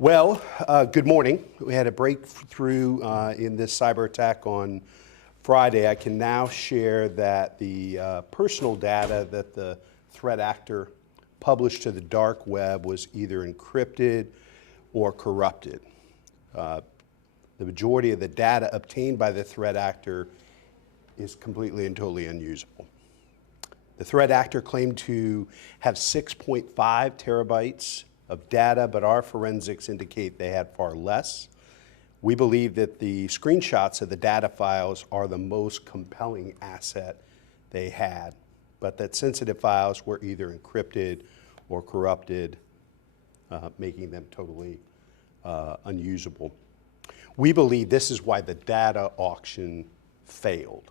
Well, good morning. We had a breakthrough in this cyber attack on Friday. I can now share that the personal data that the threat actor published to the dark web was either encrypted or corrupted. The majority of the data obtained by the threat actor is completely and totally unusable. The threat actor claimed to have 6.5 terabytes of data, but our forensics indicate they had far less. We believe that the screenshots of the data files are the most compelling asset they had, but that sensitive files were either encrypted or corrupted, making them totally unusable. We believe this is why the data auction failed.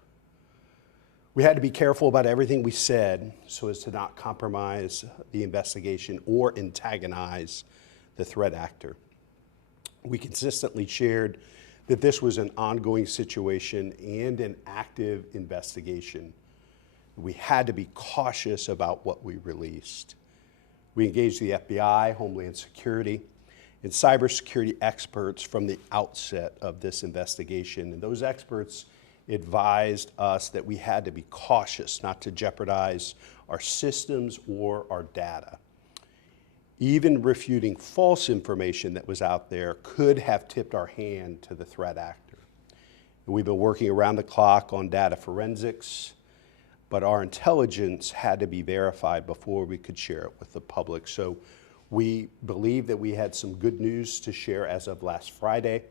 We had to be careful about everything we said so as to not compromise the investigation or antagonize the threat actor. We consistently shared that this was an ongoing situation and an active investigation. We had to be cautious about what we released. We engaged the FBI, Homeland Security, and cybersecurity experts from the outset of this investigation. And those experts advised us that we had to be cautious not to jeopardize our systems or our data. Even refuting false information that was out there could have tipped our hand to the threat actor. And we've been working around the clock on data forensics, but our intelligence had to be verified before we could share it with the public. So we believe that we had some good news to share as of last Friday,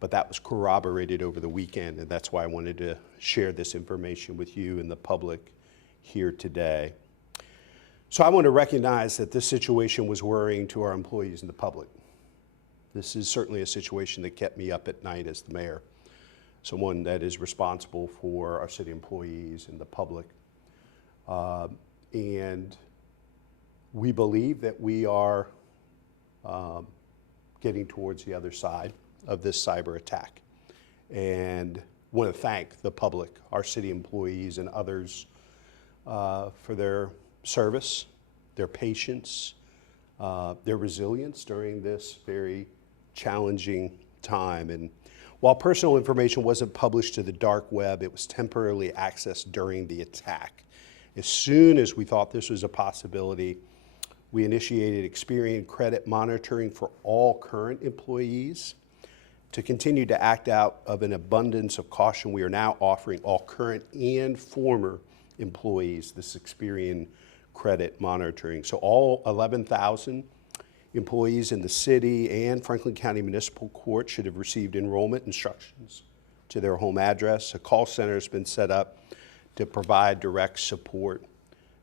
but that was corroborated over the weekend, and that's why I wanted to share this information with you and the public here today. So I want to recognize that this situation was worrying to our employees and the public. This is certainly a situation that kept me up at night as the mayor, someone that is responsible for our city employees and the public. And we believe that we are getting towards the other side of this cyber attack. And want to thank the public, our city employees and others for their service, their patience, their resilience during this very challenging time. And while personal information wasn't published to the dark web, it was temporarily accessed during the attack. As soon as we thought this was a possibility, we initiated Experian credit monitoring for all current employees. To continue to act out of an abundance of caution, we are now offering all current and former employees this Experian credit monitoring. So all 11,000 employees in the city and Franklin County Municipal Court should have received enrollment instructions to their home address. A call center has been set up to provide direct support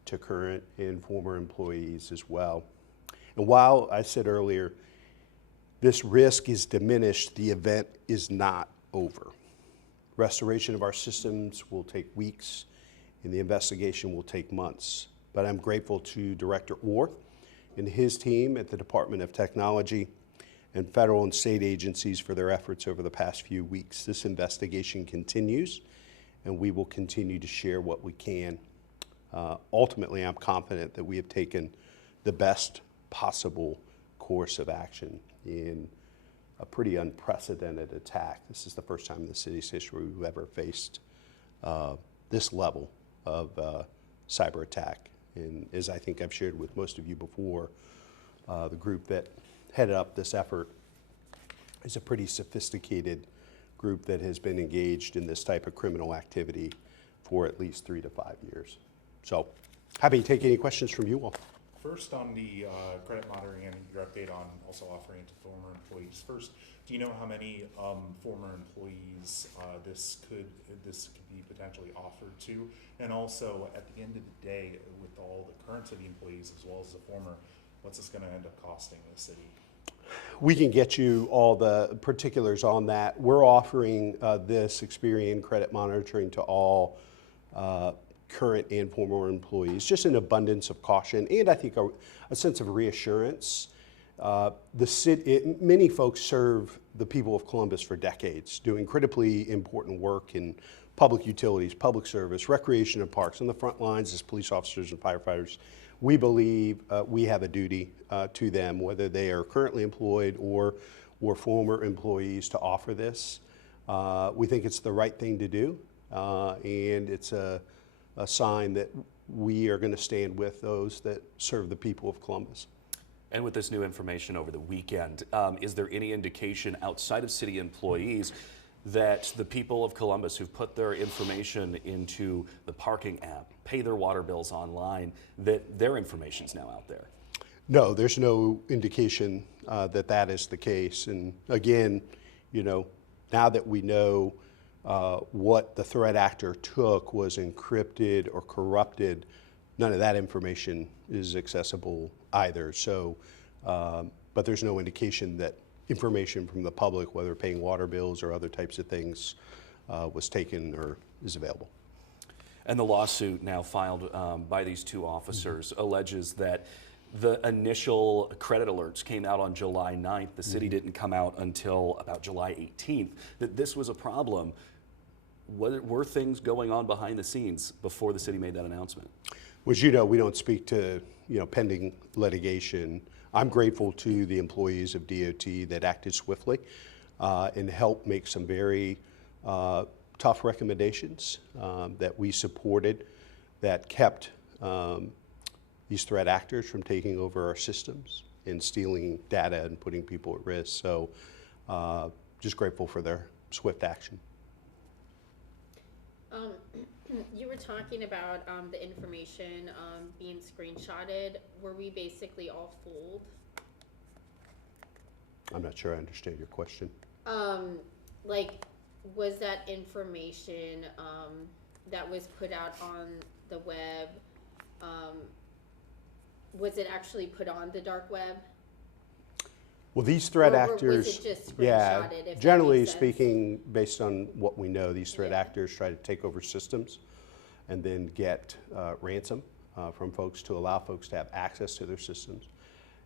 to current and former employees as well. And while I said earlier, this risk is diminished, the event is not over. Restoration of our systems will take weeks, and the investigation will take months. But I'm grateful to Director Orth and his team at the Department of Technology and federal and state agencies for their efforts over the past few weeks. This investigation continues, and we will continue to share what we can. Ultimately, I'm confident that we have taken the best possible course of action in a pretty unprecedented attack. This is the first time in the city's history we've ever faced this level of cyber attack. And as I think I've shared with most of you before, the group that headed up this effort is a pretty sophisticated group that has been engaged in this type of criminal activity for at least 3 to 5 years. So happy to take any questions from you all. First, on the credit monitoring and your update on also offering it to former employees. First, do you know how many former employees this could be potentially offered to? And also, at the end of the day, with all the current city employees as well as the former, what's this going to end up costing the city? We can get you all the particulars on that. We're offering this Experian credit monitoring to all current and former employees, just an abundance of caution and I think a sense of reassurance. Many folks serve the people of Columbus for decades, doing critically important work in public utilities, public service, recreation and parks, on the front lines as police officers and firefighters. we believe we have a duty to them, whether they are currently employed or former employees, to offer this. We think it's the right thing to do, and it's a sign that we are going to stand with those that serve the people of Columbus. And with this new information over the weekend, is there any indication outside of city employees that the people of Columbus who've put their information into the parking app, pay their water bills online, that their information is now out there? No, there's no indication that that is the case. And again, you know, now that we know what the threat actor took was encrypted or corrupted, none of that information is accessible either. So, but there's no indication that information from the public, whether paying water bills or other types of things, was taken or is available. And the lawsuit now filed by these two officers alleges that the initial credit alerts came out on July 9th. The city didn't come out until about July 18th, that this was a problem. Were things going on behind the scenes before the city made that announcement? Well, as you know, we don't speak to, you know, pending litigation. I'm grateful to the employees of DOT that acted swiftly and helped make some very tough recommendations that we supported, that kept these threat actors from taking over our systems and stealing data and putting people at risk. So just grateful for their swift action. You were talking about the information being screenshotted. Were we basically all fooled? I'm not sure I understand your question. Like, was that information that was put out on the web, was it actually put on the dark web? Well, these threat Or actors, was it just yeah, screenshotted, if that generally makes sense? speaking, based on what we know, these threat Yeah. actors try to take over systems and then get ransom from folks to allow folks to have access to their systems,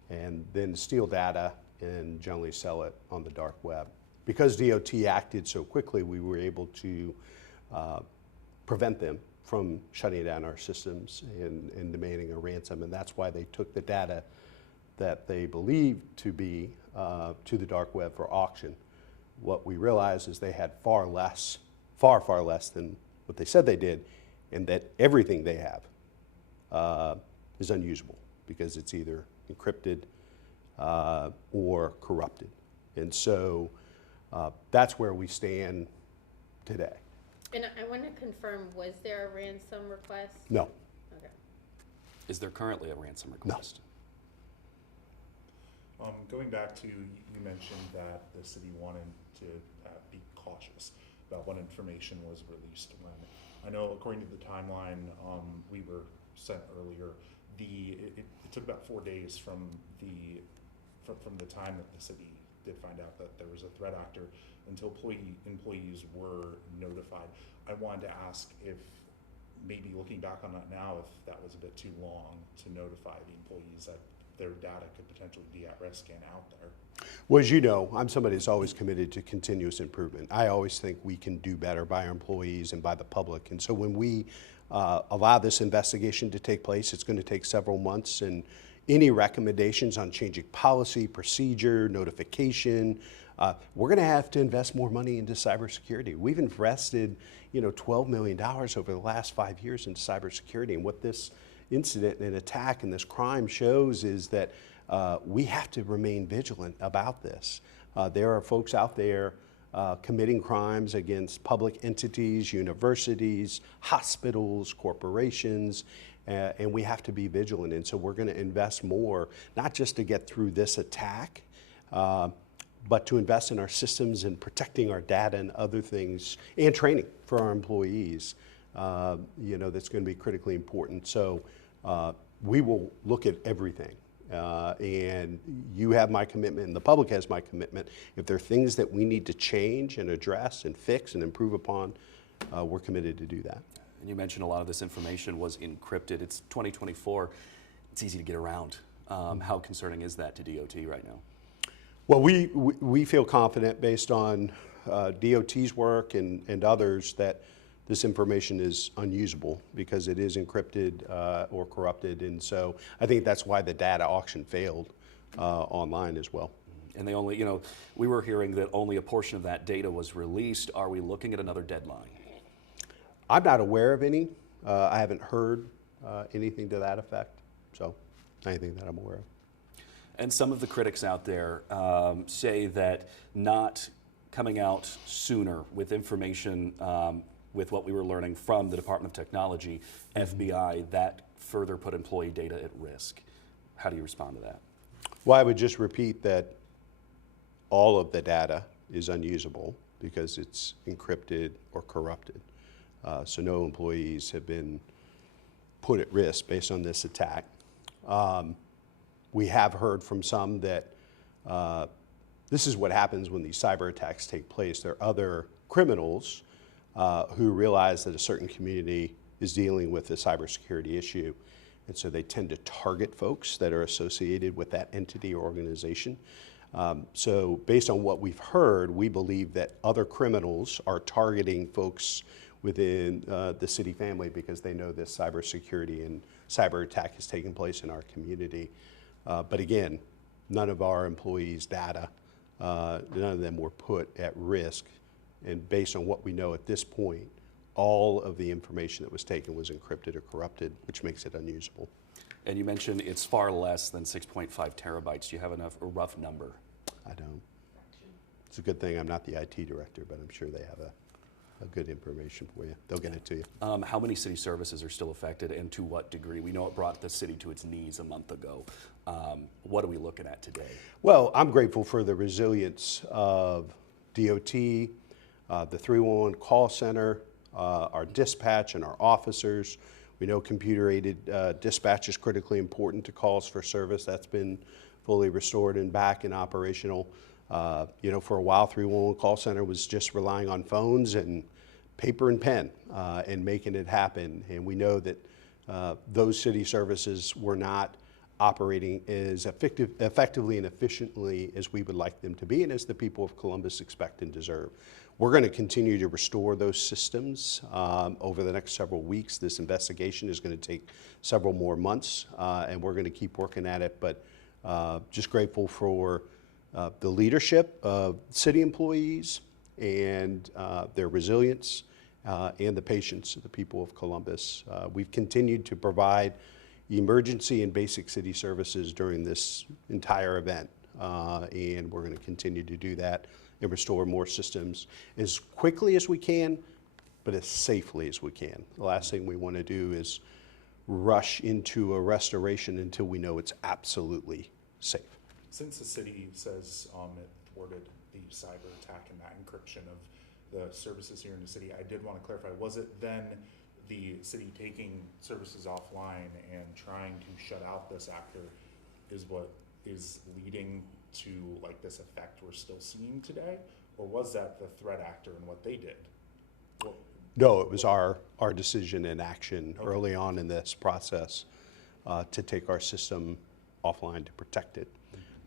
and then steal data and generally sell it on the dark web. Because DOT acted so quickly, we were able to prevent them from shutting down our systems and demanding a ransom, and that's why they took the data that they believed to be to the dark web for auction. What we realized is they had far less than what they said they did, and that everything they have is unusable because it's either encrypted or corrupted. And so that's where we stand today. And I want to confirm, was there a ransom request? No. Okay. Is there currently a ransom request? Going back to, you mentioned that the city wanted to be cautious about what information was released when. I know according to the timeline we were sent earlier, it took about 4 days from the time that the city did find out that there was a threat actor until employees were notified. I wanted to ask if, maybe looking back on that now, if that was a bit too long to notify the employees that their data could potentially be at risk and out there. Well, as you know, I'm somebody that's always committed to continuous improvement. I always think we can do better by our employees and by the public. And so when we allow this investigation to take place, it's going to take several months, and any recommendations on changing policy, procedure, notification, we're going to have to invest more money into cybersecurity. We've invested, $12 million over the last 5 years into cybersecurity, and what this incident and attack and this crime shows is that we have to remain vigilant about this. There are folks out there committing crimes against public entities, universities, hospitals, corporations, and we have to be vigilant. And so we're going to invest more, not just to get through this attack, but to invest in our systems and protecting our data and other things, and training for our employees. That's going to be critically important. So we will look at everything. And you have my commitment, and the public has my commitment. If there are things that we need to change and address and fix and improve upon, we're committed to do that. And you mentioned a lot of this information was encrypted. It's 2024. It's easy to get around. How concerning is that to DOT right now? Well, we feel confident based on DOT's work and others that this information is unusable because it is encrypted or corrupted. And so I think that's why the data auction failed online as well. And they only, we were hearing that only a portion of that data was released. Are we looking at another deadline? I'm not aware of any. I haven't heard anything to that effect. So anything that I'm aware of. And some of the critics out there say that not coming out sooner with information with what we were learning from the Department of Technology, FBI, that further put employee data at risk. How do you respond to that? Well, I would just repeat that all of the data is unusable because it's encrypted or corrupted. So no employees have been put at risk based on this attack. We have heard from some that this is what happens when these cyber attacks take place. There are other criminals who realize that a certain community is dealing with a cybersecurity issue. And so they tend to target folks that are associated with that entity or organization. So based on what we've heard, we believe that other criminals are targeting folks within the city family because they know this cybersecurity and cyber attack has taken place in our community. But again, none of our employees' data, none of them were put at risk. And based on what we know at this point, all of the information that was taken was encrypted or corrupted, which makes it unusable. And you mentioned it's far less than 6.5 terabytes. Do you have a rough number? I don't. It's a good thing I'm not the IT director, but I'm sure they have a good information for you. They'll get it to you. How many city services are still affected and to what degree? We know it brought the city to its knees a month ago. What are we looking at today? Well, I'm grateful for the resilience of DOT, the 311 call center, our dispatch and our officers. We know computer-aided dispatch is critically important to calls for service. That's been fully restored and back and operational. For a while, 311 call center was just relying on phones and paper and pen and making it happen. And we know that those city services were not operating as effectively and efficiently as we would like them to be and as the people of Columbus expect and deserve. We're going to continue to restore those systems over the next several weeks. This investigation is going to take several more months, and we're going to keep working at it. But just grateful for the leadership of city employees and their resilience and the patience of the people of Columbus. We've continued to provide emergency and basic city services during this entire event, and we're going to continue to do that and restore more systems as quickly as we can, but as safely as we can. The last thing we want to do is rush into a restoration until we know it's absolutely safe. Since the city says it thwarted the cyber attack and that encryption of the services here in the city, I did want to clarify, was it then the city taking services offline and trying to shut out this actor is what is leading to like this effect we're still seeing today? Or was that the threat actor and what they did? No, it was our decision and action early on in this process to take our system offline to protect it.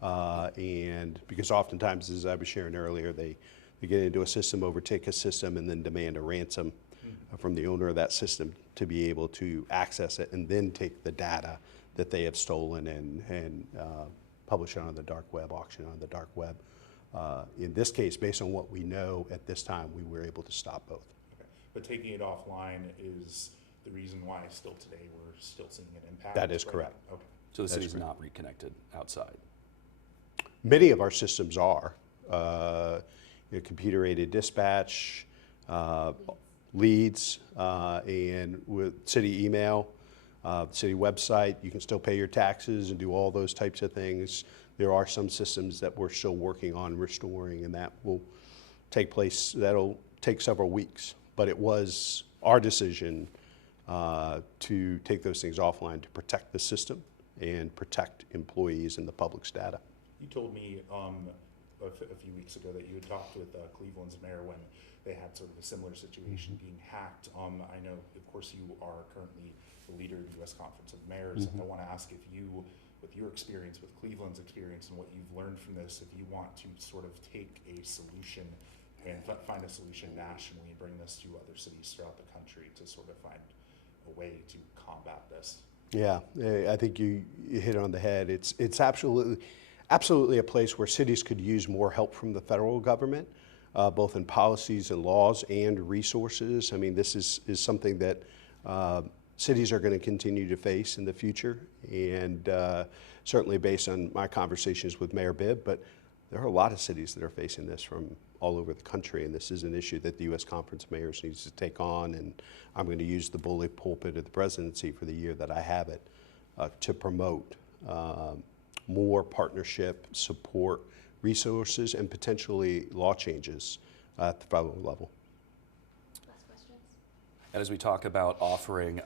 And because oftentimes, as I was sharing earlier, they get into a system, overtake a system, and then demand a ransom from the owner of that system to be able to access it and then take the data that they have stolen and publish it on the dark web, auction on the dark web. In this case, based on what we know at this time, we were able to stop both. Okay. But taking it offline is the reason why still today we're still seeing an impact? That is correct. Okay. So the city's not reconnected outside? Many of our systems are. Computer-aided dispatch, leads, and with city email, city website, you can still pay your taxes and do all those types of things. There are some systems that we're still working on restoring, and that will take place, that'll take several weeks. But it was our decision to take those things offline to protect the system and protect employees and the public's data. You told me a few weeks ago that you had talked with Cleveland's mayor when they had sort of a similar situation being hacked. I know, of course, you are currently the leader of the U.S. Conference of Mayors. I want to ask if you, with your experience, with Cleveland's experience and what you've learned from this, if you want to sort of take a solution and find a solution nationally and bring this to other cities throughout the country to sort of find a way to combat this. Yeah, I think you hit it on the head. It's absolutely a place where cities could use more help from the federal government, both in policies and laws and resources. I mean, this is something that cities are going to continue to face in the future, and certainly based on my conversations with Mayor Bibb, but there are a lot of cities that are facing this from all over the country, and this is an issue that the U.S. Conference of Mayors needs to take on, and I'm going to use the bully pulpit of the presidency for the year that I have it to promote more partnership, support, resources, and potentially law changes at the federal level. Last questions? And as we talk about offering,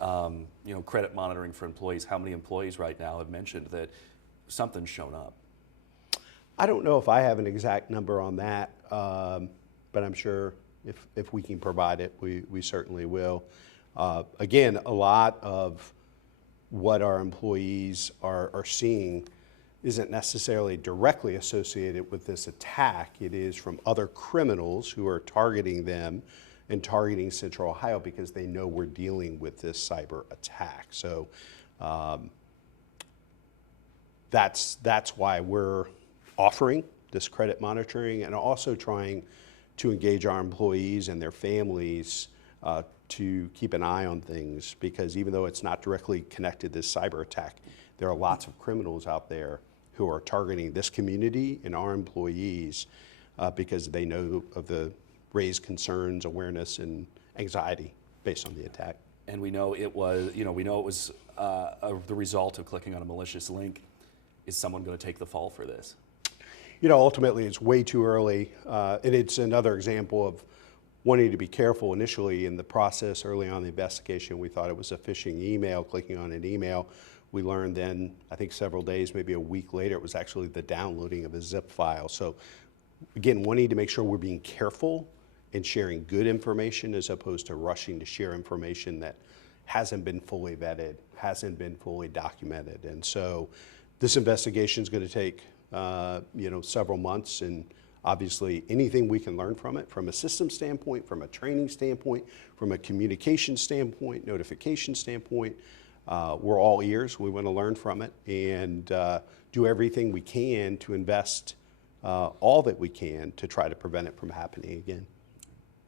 credit monitoring for employees, how many employees right now have mentioned that something's shown up? I don't know if I have an exact number on that, but I'm sure if we can provide it, we certainly will. Again, a lot of what our employees are seeing isn't necessarily directly associated with this attack. It is from other criminals who are targeting them and targeting Central Ohio because they know we're dealing with this cyber attack. So that's why we're offering this credit monitoring and also trying to engage our employees and their families to keep an eye on things, because even though it's not directly connected to this cyber attack, there are lots of criminals out there who are targeting this community and our employees because they know of the raised concerns, awareness, and anxiety based on the attack. And we know it was, the result of clicking on a malicious link. Is someone going to take the fall for this? Ultimately, it's way too early, and it's another example of wanting to be careful initially in the process. Early on in the investigation, we thought it was a phishing email, clicking on an email. We learned then, I think several days, maybe a week later, it was actually the downloading of a zip file. So again, wanting to make sure we're being careful and sharing good information as opposed to rushing to share information that hasn't been fully vetted, hasn't been fully documented. And so this investigation is going to take several months, and obviously anything we can learn from it, from a system standpoint, from a training standpoint, from a communication standpoint, notification standpoint, we're all ears. We want to learn from it and do everything we can to invest all that we can to try to prevent it from happening again.